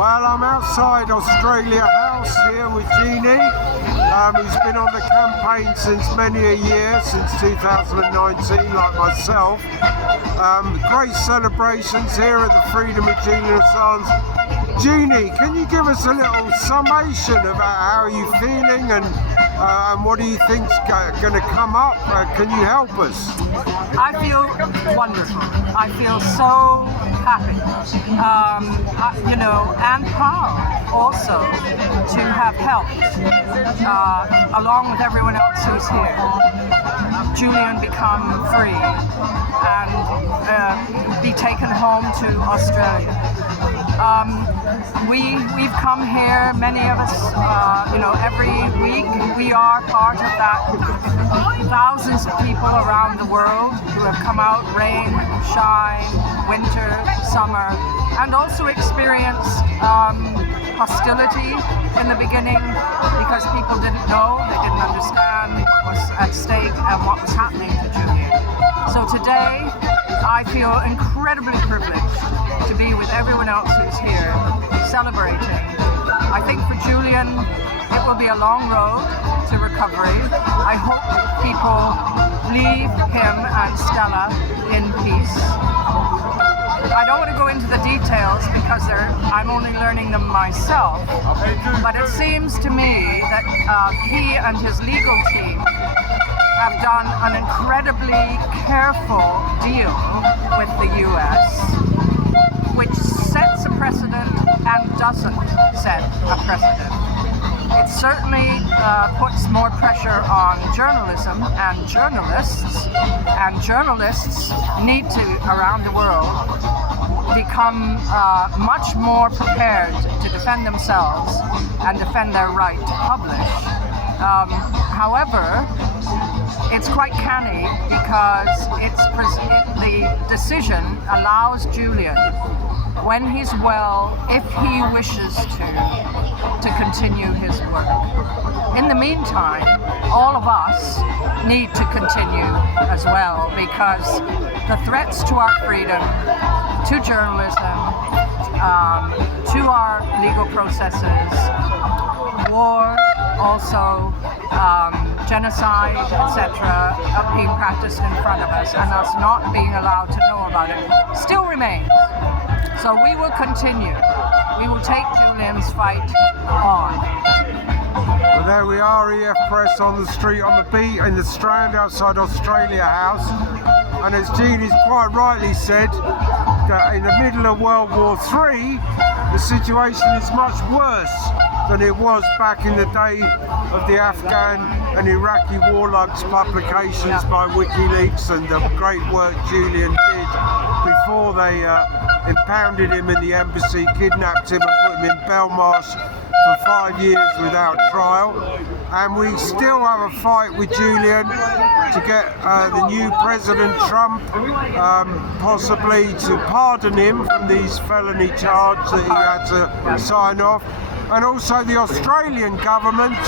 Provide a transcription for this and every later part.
Well, I'm outside Australia House here with Jeannie, who's been on the campaign since many a year, since 2019, like myself. Great celebrations here at the freedom of Julian Assange. Jeannie, can you give us a little summation about how you're feeling and what do you think's going to come up? Can you help us? I feel wonderful. I feel so happy, and proud also to have helped, along with everyone else who's here, Julian become free and be taken home to Australia. We've come here, many of us, every week. We are part of that. Thousands of people around the world who have come out, rain, shine, winter, summer, and also experienced hostility in the beginning because people didn't know, they didn't understand what was at stake and what was happening to Julian. So today, I feel incredibly privileged to be with everyone else who's here celebrating. I think for Julian, it will be a long road to recovery. I hope people leave him and Stella in peace. I don't want to go into the details because I'm only learning them myself, but it seems to me that he and his legal team have done an incredibly careful deal with the US, which sets a precedent and doesn't set a precedent. It certainly puts more pressure on journalism and journalists need to, around the world, become much more prepared to defend themselves and defend their right to publish. However, it's quite canny because the decision allows Julian, when he's well, if he wishes to continue his work. In the meantime, all of us need to continue as well because the threats to our freedom, to journalism, to our legal processes, war, also genocide, etc., being practiced in front of us and us not being allowed to know about it, still remains. So we will continue. We will take Julian's fight on. Well, there we are, EF Press on the street, on the beat, in the Strand outside Australia House. And as Jeannie's quite rightly said, that in the middle of World War III, the situation is much worse than it was back in the day of the Afghan and Iraqi warlocks publications by WikiLeaks and the great work Julian did before they impounded him in the embassy, kidnapped him and put him in Belmarsh for 5 years without trial. And we still have a fight with Julian to get the new President Trump possibly to pardon him from these felony charges that he had to sign off. And also the Australian government,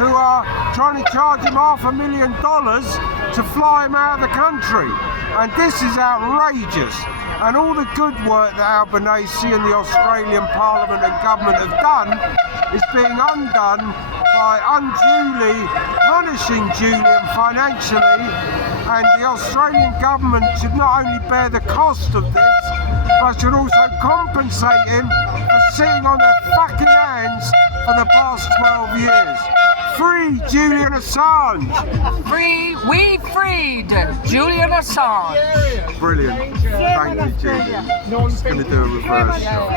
who are trying to charge him $500,000 to fly him out of the country. And this is outrageous. And all the good work that Albanese and the Australian Parliament and government have done is being undone by unduly punishing Julian financially. And the Australian government should not only bear the cost of this, but should also compensate him for sitting on their fucking hands for the past 12 years. Free Julian Assange! We freed Julian Assange! Brilliant. Thank you, Julian. Just going to do a reverse shot.